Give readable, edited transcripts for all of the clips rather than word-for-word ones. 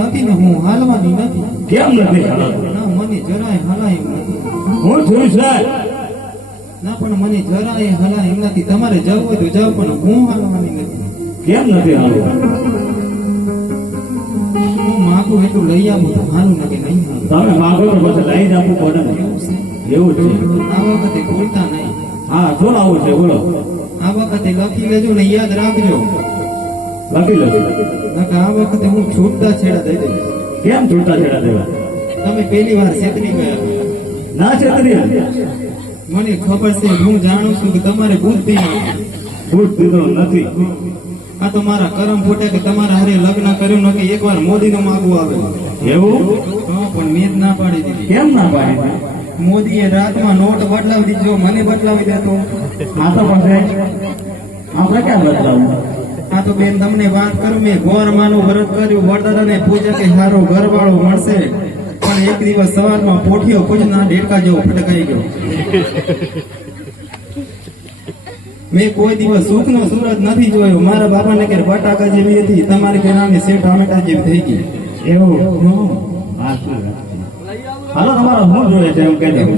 નથી ને હું હાલવાની નથી. કેમ નથી હાલતું? ના મને જરાય હલાય એમ નથી. હું છું સાહેબ. ના પણ મને જરાય હલાય એમ નથી. તમારે જવું હોય તો જાવ પણ હું હાલવાની નથી. કેમ નથી હાલતું? હું માગું એટલું લઈ આવું તો હાલું ને કે નહીં હાલું. તમે માગો તો પછી લઈ જ આપવું પડે ને. એવું છે. આ વખતે ભૂલતા નહીં. હા શું આવું છે બોલો. આ વખતે લખી લેજો ને યાદ રાખજો. લખી લો. નકર આ વખતે હું છૂટતા છેડા દઈ દઈશ. કેમ છૂટા છેડા દેવા? તમે પહેલી વાર છેતરી ગયા. ના છેતરી. મને ખબર છે, હું જાણું છું કે તમારે બુદ્ધિ નથી. ભૂત દીધો નથી. આ તો મારા કરમ ફૂટે કે તમારા હારે લગ્ન કર્યું નથી. એકવાર મોદી નું માગવું આવે. એવું? હા પણ મેં જ ના પાડી દીધી. કેમ ના પાડી? મોદીએ રાતમાં નોટ બદલાવી દીધો, મને બદલાવી દેતો. આ તો પછી આપણે ક્યાં બદલાવું? આ તો બેન તમને વાત કરું, મેં ગોર માનું વ્રત કર્યું, વરદાદાને પૂજા કે સારો ઘરવાળો મળશે, પણ એક દિવસ સવારમાં પોઠિયો પૂજના ડેડકા જેવો ફટકાઈ ગયો. મેં કોઈ દિવસ સુખનો સૂરજ નથી જોયો. મારા બાપાને ઘેર બટાકા જેવી હતી, તમારી ઘેર આને સેવ ટામેટા જેવી થઈ ગઈ. એવું? હા શું વાત છે. હાલો તમારો શું જોઈએ છે એમ કહી દઉં.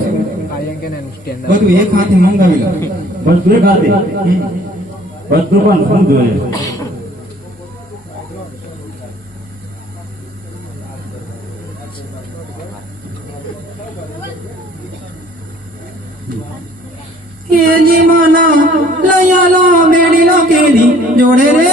બધું એક હાથે મંગાવી લો. બધું એક હાથે? બધું પણ શું જોઈએ? એ જીમાના લયાલો બેડીલો કેલી જોડે રે